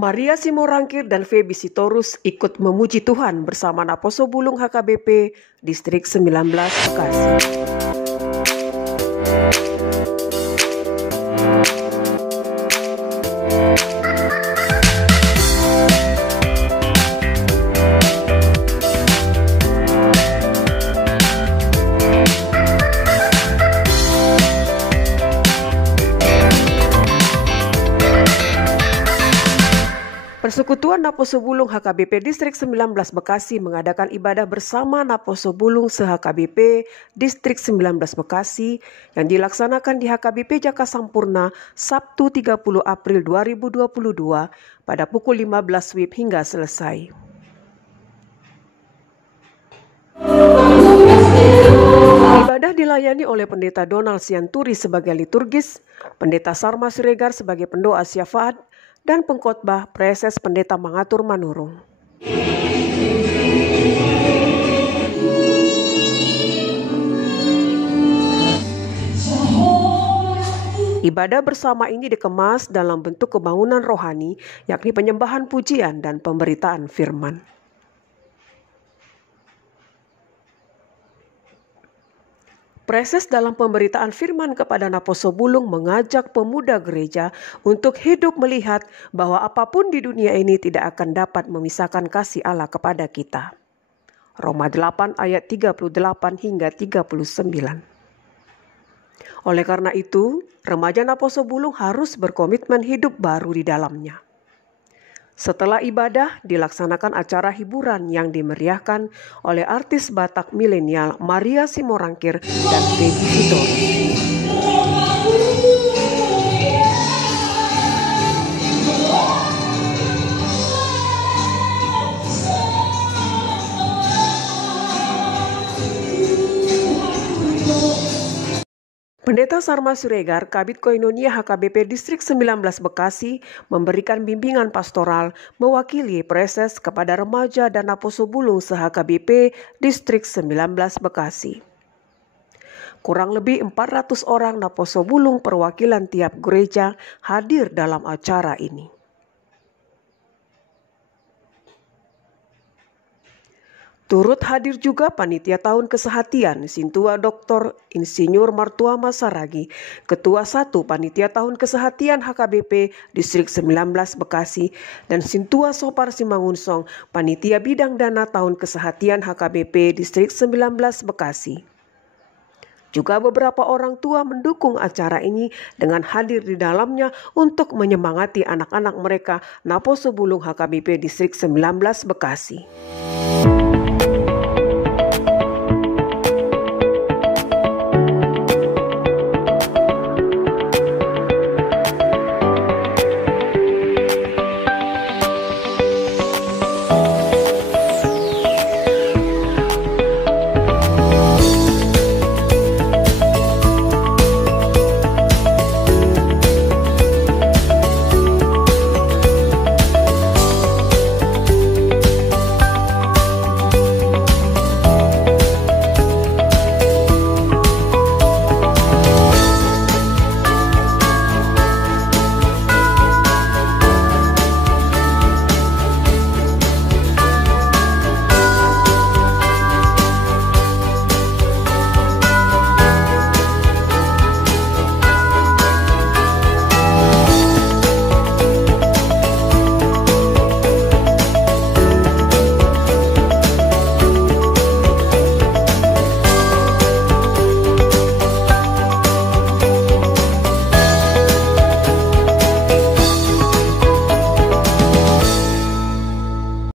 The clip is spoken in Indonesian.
Maria Simorangkir dan Feby Sitorus ikut memuji Tuhan bersama Naposo Bulung HKBP Distrik 19 Bekasi. Persekutuan Naposo Bulung HKBP Distrik 19 Bekasi mengadakan ibadah bersama Naposo Bulung se-HKBP Distrik 19 Bekasi yang dilaksanakan di HKBP Jaka Sampurna Sabtu 30 April 2022 pada pukul 15 WIB hingga selesai. Ibadah dilayani oleh Pendeta Donald Sianturi sebagai liturgis, Pendeta Sarma Siregar sebagai pendoa syafaat, dan pengkhotbah Preses Pendeta Mangatur Manurung. Ibadah bersama ini dikemas dalam bentuk kebangunan rohani, yakni penyembahan pujian dan pemberitaan firman. Preses dalam pemberitaan firman kepada Naposo Bulung mengajak pemuda gereja untuk hidup melihat bahwa apapun di dunia ini tidak akan dapat memisahkan kasih Allah kepada kita. Roma 8 ayat 38 hingga 39. Oleh karena itu, remaja Naposo Bulung harus berkomitmen hidup baru di dalamnya. Setelah ibadah, dilaksanakan acara hiburan yang dimeriahkan oleh artis Batak milenial Maria Simorangkir dan Feby Sitorus. Pendeta Sarma Siregar, Kabid Koinonia HKBP Distrik 19 Bekasi, memberikan bimbingan pastoral mewakili Preses kepada remaja dan Naposo Bulung se-HKBP Distrik 19 Bekasi. Kurang lebih 400 orang Naposo Bulung perwakilan tiap gereja hadir dalam acara ini. Turut hadir juga Panitia Tahun Kesehatian Sintua Dr. Insinyur Martua Masaragi, Ketua 1 Panitia Tahun Kesehatian HKBP Distrik 19 Bekasi, dan Sintua Sopar Simangunsong, Panitia Bidang Dana Tahun Kesehatian HKBP Distrik 19 Bekasi. Juga beberapa orang tua mendukung acara ini dengan hadir di dalamnya untuk menyemangati anak-anak mereka Naposo Bulung HKBP Distrik 19 Bekasi.